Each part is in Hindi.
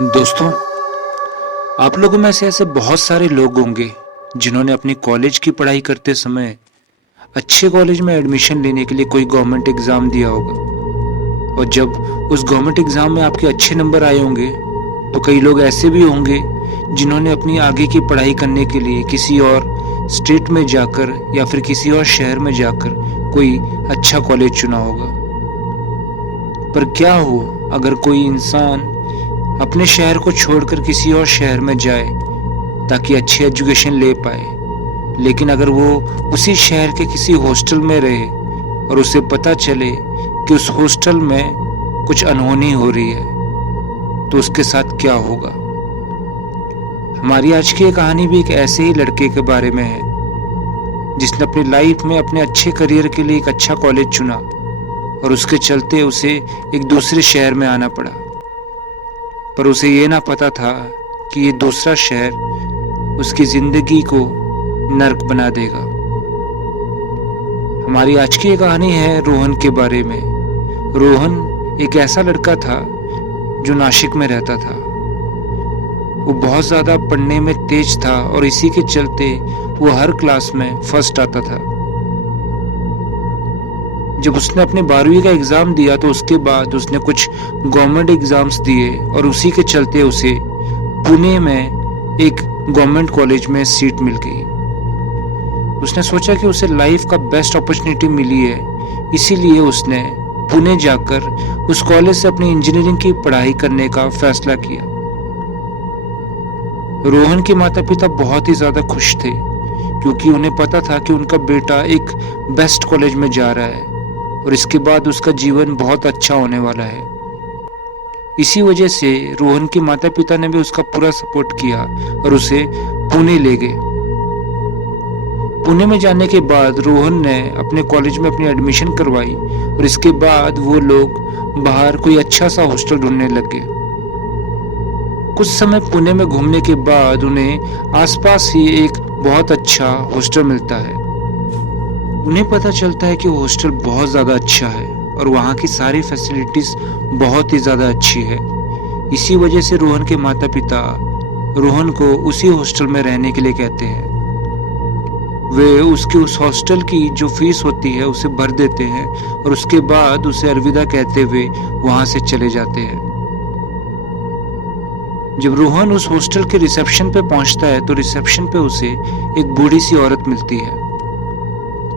दोस्तों, आप लोगों में से ऐसे बहुत सारे लोग होंगे जिन्होंने अपनी कॉलेज की पढ़ाई करते समय अच्छे कॉलेज में एडमिशन लेने के लिए कोई गवर्नमेंट एग्ज़ाम दिया होगा। और जब उस गवर्नमेंट एग्ज़ाम में आपके अच्छे नंबर आए होंगे, तो कई लोग ऐसे भी होंगे जिन्होंने अपनी आगे की पढ़ाई करने के लिए किसी और स्टेट में जाकर या फिर किसी और शहर में जाकर कोई अच्छा कॉलेज चुना होगा। पर क्या हो अगर कोई इंसान अपने शहर को छोड़कर किसी और शहर में जाए ताकि अच्छी एजुकेशन ले पाए, लेकिन अगर वो उसी शहर के किसी हॉस्टल में रहे और उसे पता चले कि उस हॉस्टल में कुछ अनहोनी हो रही है, तो उसके साथ क्या होगा। हमारी आज की ये कहानी भी एक ऐसे ही लड़के के बारे में है जिसने अपनी लाइफ में अपने अच्छे करियर के लिए एक अच्छा कॉलेज चुना और उसके चलते उसे एक दूसरे शहर में आना पड़ा। पर उसे ये ना पता था कि ये दूसरा शहर उसकी जिंदगी को नर्क बना देगा। हमारी आज की ये कहानी है रोहन के बारे में। रोहन एक ऐसा लड़का था जो नासिक में रहता था। वो बहुत ज़्यादा पढ़ने में तेज था और इसी के चलते वो हर क्लास में फर्स्ट आता था। जब उसने अपने 12वीं का एग्ज़ाम दिया तो उसके बाद उसने कुछ गवर्नमेंट एग्ज़ाम्स दिए और उसी के चलते उसे पुणे में एक गवर्नमेंट कॉलेज में सीट मिल गई। उसने सोचा कि उसे लाइफ का बेस्ट अपॉर्चुनिटी मिली है, इसीलिए उसने पुणे जाकर उस कॉलेज से अपनी इंजीनियरिंग की पढ़ाई करने का फैसला किया। रोहन के माता पिता बहुत ही ज़्यादा खुश थे क्योंकि उन्हें पता था कि उनका बेटा एक बेस्ट कॉलेज में जा रहा है और इसके बाद उसका जीवन बहुत अच्छा होने वाला है। इसी वजह से रोहन के माता पिता ने भी उसका पूरा सपोर्ट किया और उसे पुणे ले गए। पुणे में जाने के बाद रोहन ने अपने कॉलेज में अपनी एडमिशन करवाई और इसके बाद वो लोग बाहर कोई अच्छा सा हॉस्टल ढूंढने लगे। कुछ समय पुणे में घूमने के बाद उन्हें आसपास ही एक बहुत अच्छा हॉस्टल मिलता है। उन्हें पता चलता है कि वो हॉस्टल बहुत ज़्यादा अच्छा है और वहाँ की सारी फैसिलिटीज़ बहुत ही ज़्यादा अच्छी है। इसी वजह से रोहन के माता पिता रोहन को उसी हॉस्टल में रहने के लिए कहते हैं। वे उसके उस हॉस्टल की जो फीस होती है उसे भर देते हैं और उसके बाद उसे अलविदा कहते हुए वहाँ से चले जाते हैं। जब रोहन उस हॉस्टल के रिसेप्शन पे पहुँचता है तो रिसेप्शन पे उसे एक बूढ़ी सी औरत मिलती है।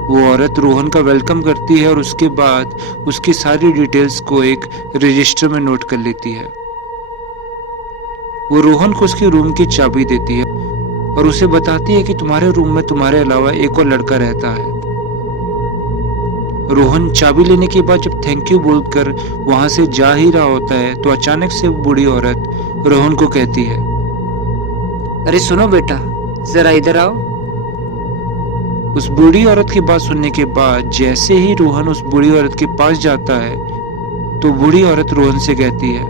वो औरत रोहन का वेलकम करती है और उसके बाद उसकी सारी डिटेल्स को एक रजिस्टर में नोट कर लेती है। वो रोहन को उसके रूम की चाबी देती है और उसे बताती है कि तुम्हारे रूम में तुम्हारे अलावा एक और लड़का रहता है। रोहन चाबी लेने के बाद जब थैंक यू बोलकर वहां से जा ही रहा होता है तो अचानक से वो बूढ़ी औरत रोहन को कहती है, अरे सुनो बेटा, जरा इधर आओ। उस बूढ़ी औरत की बात सुनने के बाद जैसे ही रोहन उस बूढ़ी औरत के पास जाता है तो बूढ़ी औरत रोहन से कहती है,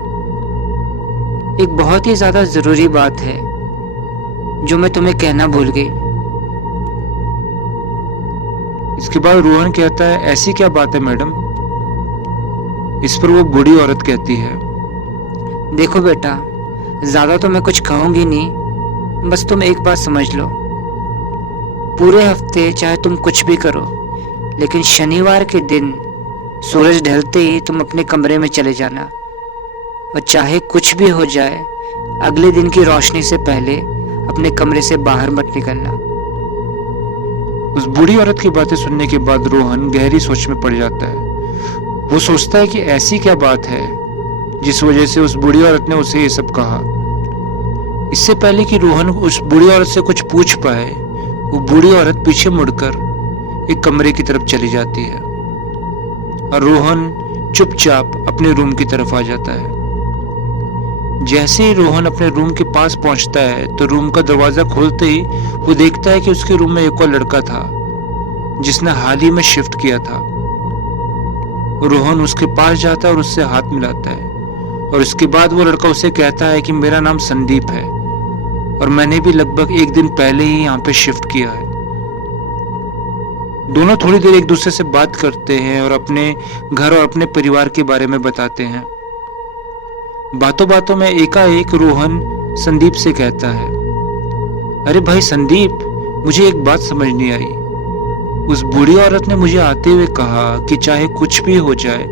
एक बहुत ही ज्यादा जरूरी बात है जो मैं तुम्हें कहना भूल गई। इसके बाद रोहन कहता है, ऐसी क्या बात है मैडम। इस पर वो बूढ़ी औरत कहती है, देखो बेटा, ज्यादा तो मैं कुछ कहूंगी नहीं, बस तुम एक बात समझ लो। पूरे हफ्ते चाहे तुम कुछ भी करो, लेकिन शनिवार के दिन सूरज ढलते ही तुम अपने कमरे में चले जाना और चाहे कुछ भी हो जाए, अगले दिन की रोशनी से पहले अपने कमरे से बाहर मत निकलना। उस बूढ़ी औरत की बातें सुनने के बाद रोहन गहरी सोच में पड़ जाता है। वो सोचता है कि ऐसी क्या बात है जिस वजह से उस बूढ़ी औरत ने उसे ये सब कहा। इससे पहले कि रोहन उस बूढ़ी औरत से कुछ पूछ पाए, वो बूढ़ी औरत पीछे मुड़कर एक कमरे की तरफ चली जाती है और रोहन चुपचाप अपने रूम की तरफ आ जाता है। जैसे ही रोहन अपने रूम के पास पहुंचता है तो रूम का दरवाजा खोलते ही वो देखता है कि उसके रूम में एक और लड़का था जिसने हाल ही में शिफ्ट किया था। रोहन उसके पास जाता है और उससे हाथ मिलाता है और उसके बाद वो लड़का उसे कहता है कि मेरा नाम संदीप है और मैंने भी लगभग एक दिन पहले ही यहाँ पे शिफ्ट किया है। दोनों थोड़ी देर एक दूसरे से बात करते हैं और अपने घर और अपने परिवार के बारे में बताते हैं। बातों बातों में एकाएक रोहन संदीप से कहता है, अरे भाई संदीप, मुझे एक बात समझ नहीं आई। उस बूढ़ी औरत ने मुझे आते हुए कहा कि चाहे कुछ भी हो जाए,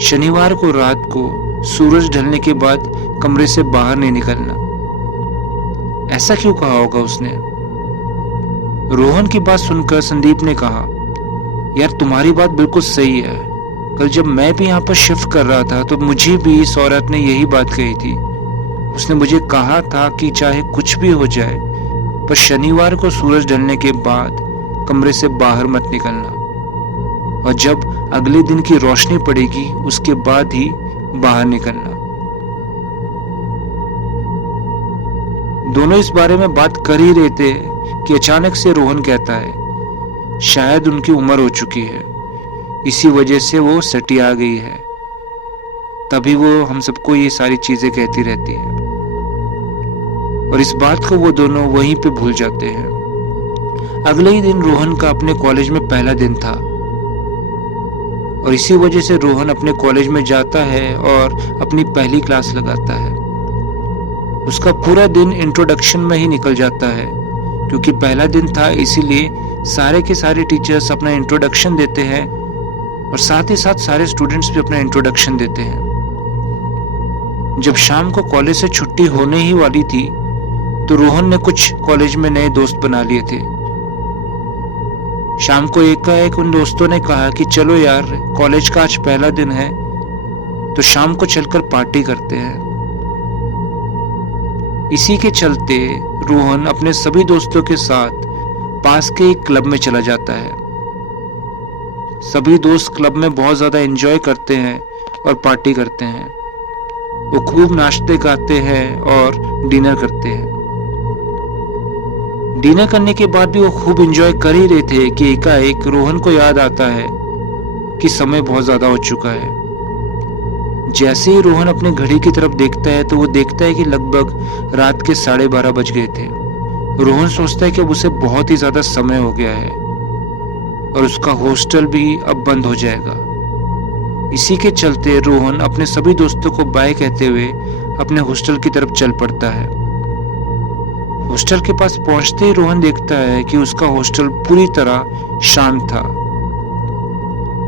शनिवार को रात को सूरज ढलने के बाद कमरे से बाहर नहीं निकलना। ऐसा क्यों कहा होगा उसने? रोहन की बात सुनकर संदीप ने कहा, यार तुम्हारी बात बिल्कुल सही है। कल जब मैं भी यहाँ पर शिफ्ट कर रहा था तो मुझे भी इस औरत ने यही बात कही थी। उसने मुझे कहा था कि चाहे कुछ भी हो जाए, पर शनिवार को सूरज ढलने के बाद कमरे से बाहर मत निकलना, और जब अगले दिन की रोशनी पड़ेगी उसके बाद ही बाहर निकलना। दोनों इस बारे में बात कर ही रहे थे कि अचानक से रोहन कहता है, शायद उनकी उम्र हो चुकी है, इसी वजह से वो सटिया गई है, तभी वो हम सबको ये सारी चीजें कहती रहती है। और इस बात को वो दोनों वहीं पे भूल जाते हैं। अगले ही दिन रोहन का अपने कॉलेज में पहला दिन था, और इसी वजह से रोहन अपने कॉलेज में जाता है और अपनी पहली क्लास लगाता है। उसका पूरा दिन इंट्रोडक्शन में ही निकल जाता है, क्योंकि पहला दिन था, इसीलिए सारे के सारे टीचर्स अपना इंट्रोडक्शन देते हैं और साथ ही साथ सारे स्टूडेंट्स भी अपना इंट्रोडक्शन देते हैं। जब शाम को कॉलेज से छुट्टी होने ही वाली थी तो रोहन ने कुछ कॉलेज में नए दोस्त बना लिए थे। शाम को एकाएक उन दोस्तों ने कहा कि चलो यार, कॉलेज का आज पहला दिन है तो शाम को चलकर पार्टी करते हैं। इसी के चलते रोहन अपने सभी दोस्तों के साथ पास के एक क्लब में चला जाता है। सभी दोस्त क्लब में बहुत ज्यादा एंजॉय करते हैं और पार्टी करते हैं। वो खूब नाचते गाते हैं और डिनर करते हैं। डिनर करने के बाद भी वो खूब एंजॉय कर ही रहे थे कि एकाएक रोहन को याद आता है कि समय बहुत ज्यादा हो चुका है। जैसे ही रोहन अपने घड़ी की तरफ देखता है तो वो देखता है कि लगभग रात के 12:30 बज गए थे। रोहन सोचता है कि अब उसे बहुत ही ज्यादा समय हो गया है और उसका हॉस्टल भी अब बंद हो जाएगा। इसी के चलते रोहन अपने सभी दोस्तों को बाय कहते हुए अपने हॉस्टल की तरफ चल पड़ता है। हॉस्टल के पास पहुंचते ही रोहन देखता है कि उसका हॉस्टल पूरी तरह शांत था।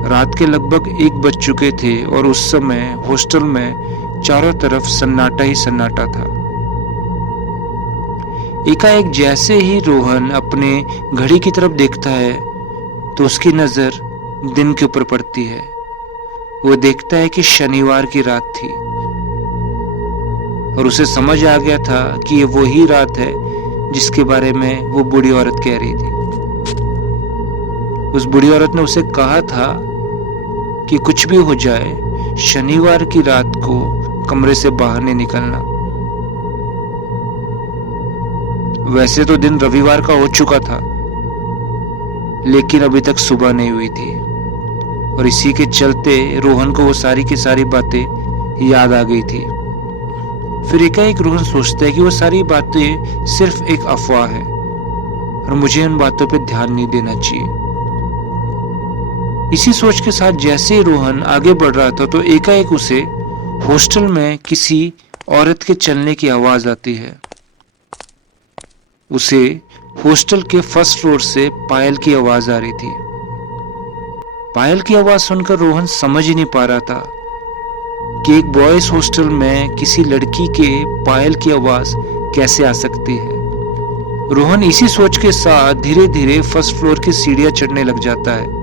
रात के लगभग 1 बज चुके थे और उस समय हॉस्टल में चारों तरफ सन्नाटा ही सन्नाटा था। एकाएक जैसे ही रोहन अपने घड़ी की तरफ देखता है तो उसकी नजर दिन के ऊपर पड़ती है। वो देखता है कि शनिवार की रात थी और उसे समझ आ गया था कि ये वही रात है जिसके बारे में वो बूढ़ी औरत कह रही थी। उस बूढ़ी औरत ने उसे कहा था कि कुछ भी हो जाए, शनिवार की रात को कमरे से बाहर नहीं निकलना। वैसे तो दिन रविवार का हो चुका था, लेकिन अभी तक सुबह नहीं हुई थी और इसी के चलते रोहन को वो सारी की सारी बातें याद आ गई थी। फिर एकाएक रोहन सोचता है कि वो सारी बातें सिर्फ एक अफवाह है और मुझे उन बातों पे ध्यान नहीं देना चाहिए। इसी सोच के साथ जैसे ही रोहन आगे बढ़ रहा था तो एकाएक उसे हॉस्टल में किसी औरत के चलने की आवाज आती है। उसे हॉस्टल के फर्स्ट फ्लोर से पायल की आवाज आ रही थी। पायल की आवाज सुनकर रोहन समझ ही नहीं पा रहा था कि एक बॉयज हॉस्टल में किसी लड़की के पायल की आवाज कैसे आ सकती है। रोहन इसी सोच के साथ धीरे धीरे फर्स्ट फ्लोर की सीढ़ियां चढ़ने लग जाता है।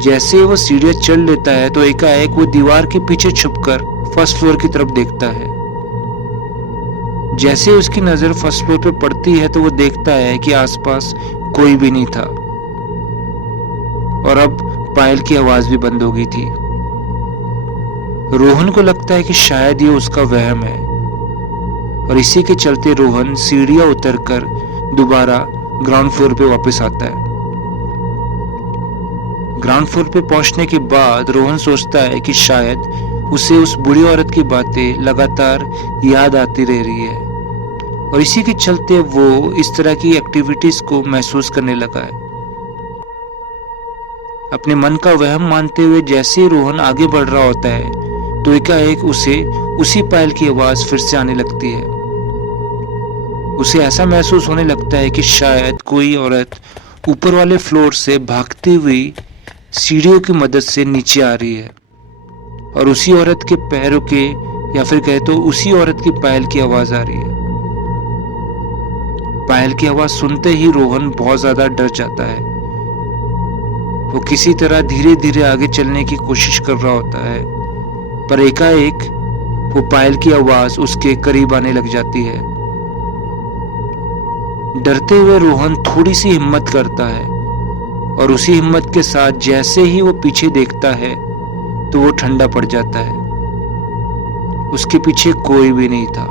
जैसे ही वो सीढ़ियां चढ़ लेता है तो एकाएक वो दीवार के पीछे छुपकर फर्स्ट फ्लोर की तरफ देखता है। जैसे उसकी नजर फर्स्ट फ्लोर पे पड़ती है तो वो देखता है कि आसपास कोई भी नहीं था और अब पायल की आवाज भी बंद हो गई थी। रोहन को लगता है कि शायद ये उसका वहम है और इसी के चलते रोहन सीढ़ियां उतरकर दोबारा ग्राउंड फ्लोर पे वापस आता है। ग्राउंड फ्लोर पे पहुंचने के बाद रोहन सोचता है कि शायद उसे उस बूढ़ी औरत की बातें लगातार याद आती रह रही है और इसी के चलते वो इस तरह की एक्टिविटीज को महसूस करने लगा है। अपने मन का वहम मानते हुए जैसे ही रोहन आगे बढ़ रहा होता है तो एकाएक उसे उसी पायल की आवाज फिर से आने लगती है। उसे ऐसा महसूस होने लगता है कि शायद कोई औरत ऊपर वाले फ्लोर से भागती हुई सीढ़ियों की मदद से नीचे आ रही है और उसी औरत के पैरों के या फिर कहे तो उसी औरत की पायल की आवाज आ रही है। पायल की आवाज सुनते ही रोहन बहुत ज्यादा डर जाता है। वो किसी तरह धीरे धीरे आगे चलने की कोशिश कर रहा होता है, पर एकाएक वो पायल की आवाज उसके करीब आने लग जाती है। डरते हुए रोहन थोड़ी सी हिम्मत करता है और उसी हिम्मत के साथ जैसे ही वो पीछे देखता है तो वो ठंडा पड़ जाता है। उसके पीछे कोई भी नहीं था।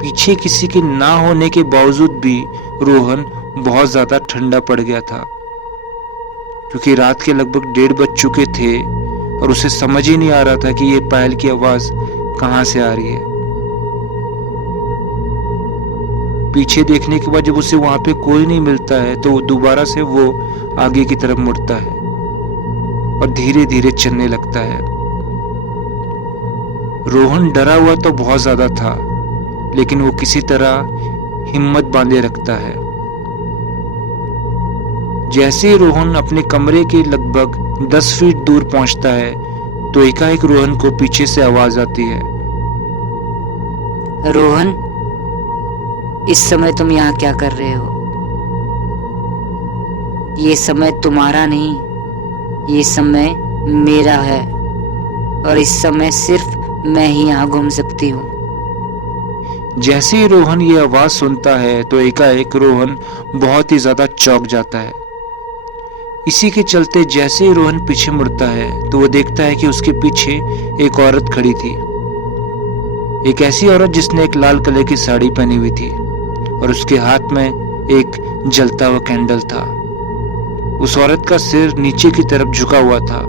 पीछे किसी के ना होने के बावजूद भी रोहन बहुत ज्यादा ठंडा पड़ गया था, क्योंकि रात के लगभग 1:30 बज चुके थे और उसे समझ ही नहीं आ रहा था कि ये पायल की आवाज कहां से आ रही है। पीछे देखने के बाद जब उसे वहां पे कोई नहीं मिलता है तो दोबारा से वो आगे की तरफ मुड़ता है और धीरे धीरे चलने लगता है। रोहन डरा हुआ तो बहुत ज्यादा था, लेकिन वो किसी तरह हिम्मत बांधे रखता है। जैसे ही रोहन अपने कमरे के लगभग 10 फीट दूर पहुंचता है तो एकाएक रोहन को पीछे से आवाज आती है। रोहन, इस समय तुम यहाँ क्या कर रहे हो? ये समय तुम्हारा नहीं, ये समय मेरा है और इस समय सिर्फ मैं ही यहाँ घूम सकती हूँ। जैसे ही रोहन ये आवाज सुनता है तो एकाएक रोहन बहुत ही ज्यादा चौंक जाता है। इसी के चलते जैसे ही रोहन पीछे मुड़ता है तो वो देखता है कि उसके पीछे एक औरत खड़ी थी। एक ऐसी औरत जिसने एक लाल कलर की साड़ी पहनी हुई थी और उसके हाथ में एक जलता हुआ कैंडल था। उस औरत का सिर नीचे की तरफ झुका हुआ था।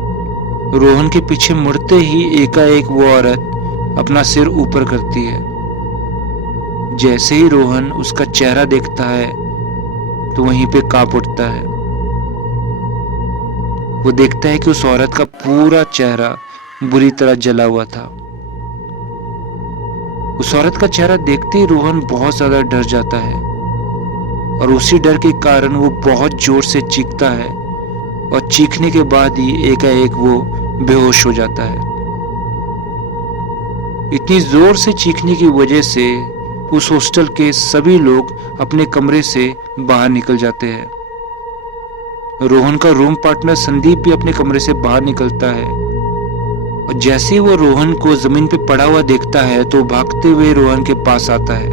रोहन के पीछे मुड़ते ही एकाएक वो औरत अपना सिर ऊपर करती है। जैसे ही रोहन उसका चेहरा देखता है तो वहीं पे कांप उठता है। वो देखता है कि उस औरत का पूरा चेहरा बुरी तरह जला हुआ था। उस औरत का चेहरा देखते ही रोहन बहुत ज्यादा डर जाता है और उसी डर के कारण वो बहुत जोर से चीखता है और चीखने के बाद ही एकाएक वो बेहोश हो जाता है। इतनी जोर से चीखने की वजह से उस हॉस्टल के सभी लोग अपने कमरे से बाहर निकल जाते हैं। रोहन का रूम पार्टनर संदीप भी अपने कमरे से बाहर निकलता है और जैसे ही वो रोहन को जमीन पे पड़ा हुआ देखता है तो भागते हुए रोहन के पास आता है।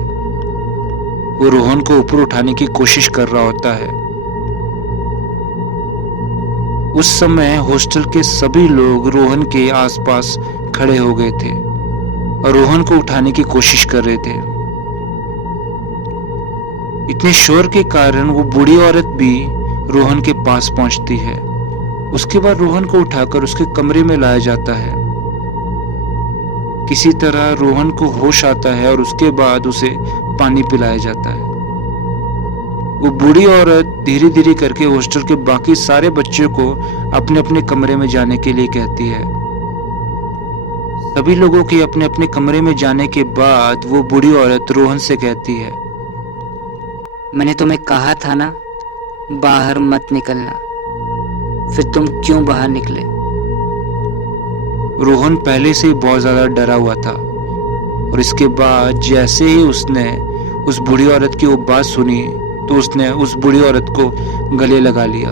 वो रोहन को ऊपर उठाने की कोशिश कर रहा होता है। उस समय हॉस्टल के सभी लोग रोहन के आसपास खड़े हो गए थे और रोहन को उठाने की कोशिश कर रहे थे। इतने शोर के कारण वो बूढ़ी औरत भी रोहन के पास पहुंचती है। उसके बाद रोहन को उठाकर उसके कमरे में लाया जाता है। किसी तरह रोहन को होश आता है और उसके बाद उसे पानी पिलाया जाता है। वो बूढ़ी औरत धीरे धीरे करके हॉस्टल के बाकी सारे बच्चों को अपने अपने कमरे में जाने के लिए कहती है। सभी लोगों के अपने अपने कमरे में जाने के बाद वो बूढ़ी औरत रोहन से कहती है, मैंने तुम्हें कहा था ना, बाहर मत निकलना। फिर तुम क्यों बाहर निकले? रोहन पहले से ही बहुत ज्यादा डरा हुआ था और इसके बाद जैसे ही उसने उस बूढ़ी औरत की वो बात सुनी तो उसने उस बूढ़ी औरत को गले लगा लिया।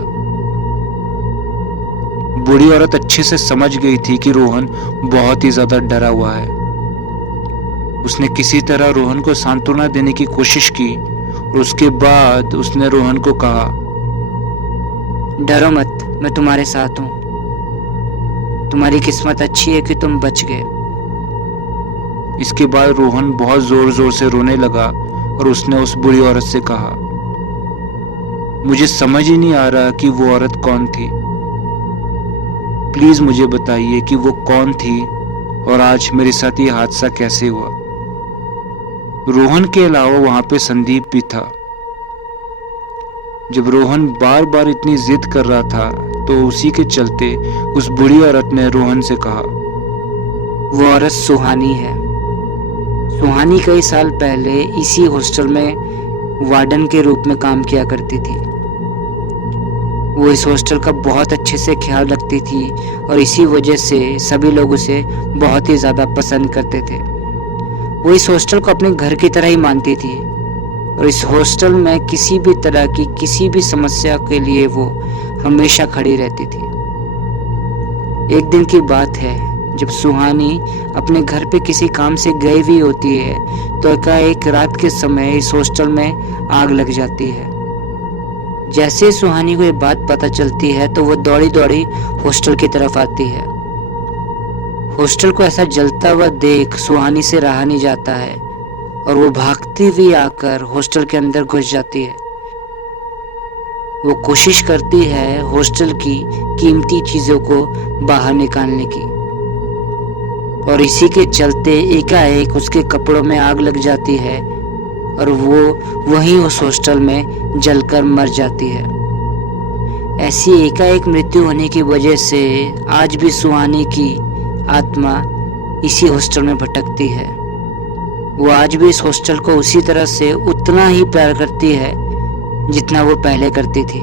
बूढ़ी औरत अच्छे से समझ गई थी कि रोहन बहुत ही ज्यादा डरा हुआ है। उसने किसी तरह रोहन को सांत्वना देने की कोशिश की और उसके बाद उसने रोहन को कहा, डरो मत, मैं तुम्हारे साथ हूं। तुम्हारी किस्मत अच्छी है कि तुम बच गए। इसके बाद रोहन बहुत जोर जोर से रोने लगा और उसने उस बूढ़ी औरत से कहा, मुझे समझ ही नहीं आ रहा कि वो औरत कौन थी। प्लीज मुझे बताइए कि वो कौन थी और आज मेरे साथ ये हादसा कैसे हुआ। रोहन के अलावा वहां पे संदीप भी था। जब रोहन बार बार इतनी जिद कर रहा था तो उसी के चलते उस बूढ़ी औरत ने रोहन से कहा, वो औरत सुहानी है। सुहानी कई साल पहले इसी हॉस्टल में वार्डन के रूप में काम किया करती थी। वो इस हॉस्टल का बहुत अच्छे से ख्याल रखती थी और इसी वजह से सभी लोग उसे बहुत ही ज़्यादा पसंद करते थे। वो इस हॉस्टल को अपने घर की तरह ही मानती थी और इस हॉस्टल में किसी भी तरह की किसी भी समस्या के लिए वो हमेशा खड़ी रहती थी। एक दिन की बात है, जब सुहानी अपने घर पे किसी काम से गई हुई होती है तो एकाएक रात के समय इस हॉस्टल में आग लग जाती है। जैसे ही सुहानी को ये बात पता चलती है तो वो दौड़ी दौड़ी हॉस्टल की तरफ आती है। हॉस्टल को ऐसा जलता हुआ देख सुहानी से रहा नहीं जाता है और वो भागती हुई आकर हॉस्टल के अंदर घुस जाती है। वो कोशिश करती है हॉस्टल की कीमती चीजों को बाहर निकालने की और इसी के चलते एकाएक उसके कपड़ों में आग लग जाती है और वो वहीं उस हॉस्टल में जलकर मर जाती है। ऐसी एकाएक मृत्यु होने की वजह से आज भी सुहानी की आत्मा इसी हॉस्टल में भटकती है। वो आज भी इस हॉस्टल को उसी तरह से उतना ही प्यार करती है जितना वो पहले करती थी।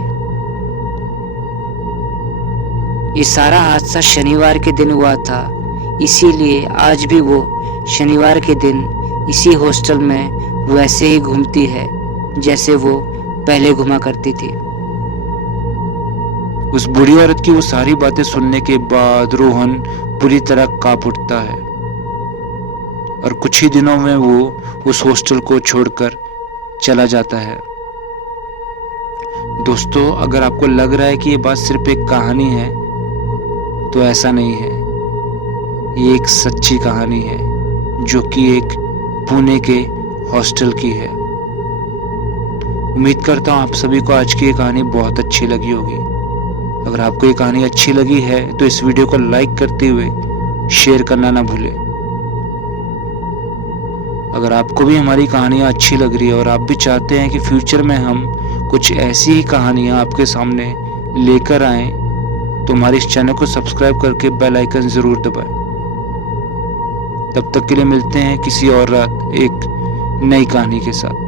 ये सारा हादसा शनिवार के दिन हुआ था, इसीलिए आज भी वो शनिवार के दिन इसी हॉस्टल में वैसे ही घूमती है जैसे वो पहले घुमा करती थी। उस बूढ़ी औरत की वो सारी बातें सुनने के बाद रोहन पूरी तरह कांप उठता है और कुछ ही दिनों में वो उस हॉस्टल को छोड़कर चला जाता है। दोस्तों, अगर आपको लग रहा है कि ये बात सिर्फ एक कहानी है तो ऐसा नहीं है। ये एक सच्ची कहानी है जो कि एक पुणे के हॉस्टल की है। उम्मीद करता हूँ आप सभी को आज की ये कहानी बहुत अच्छी लगी होगी। अगर आपको ये कहानी अच्छी लगी है तो इस वीडियो को लाइक करते हुए शेयर करना ना भूलें। अगर आपको भी हमारी कहानियाँ अच्छी लग रही है और आप भी चाहते हैं कि फ्यूचर में हम कुछ ऐसी ही कहानियाँ आपके सामने लेकर आएं तो हमारे इस चैनल को सब्सक्राइब करके बेल आइकन ज़रूर दबाएं। तब तक के लिए मिलते हैं किसी और रात एक नई कहानी के साथ।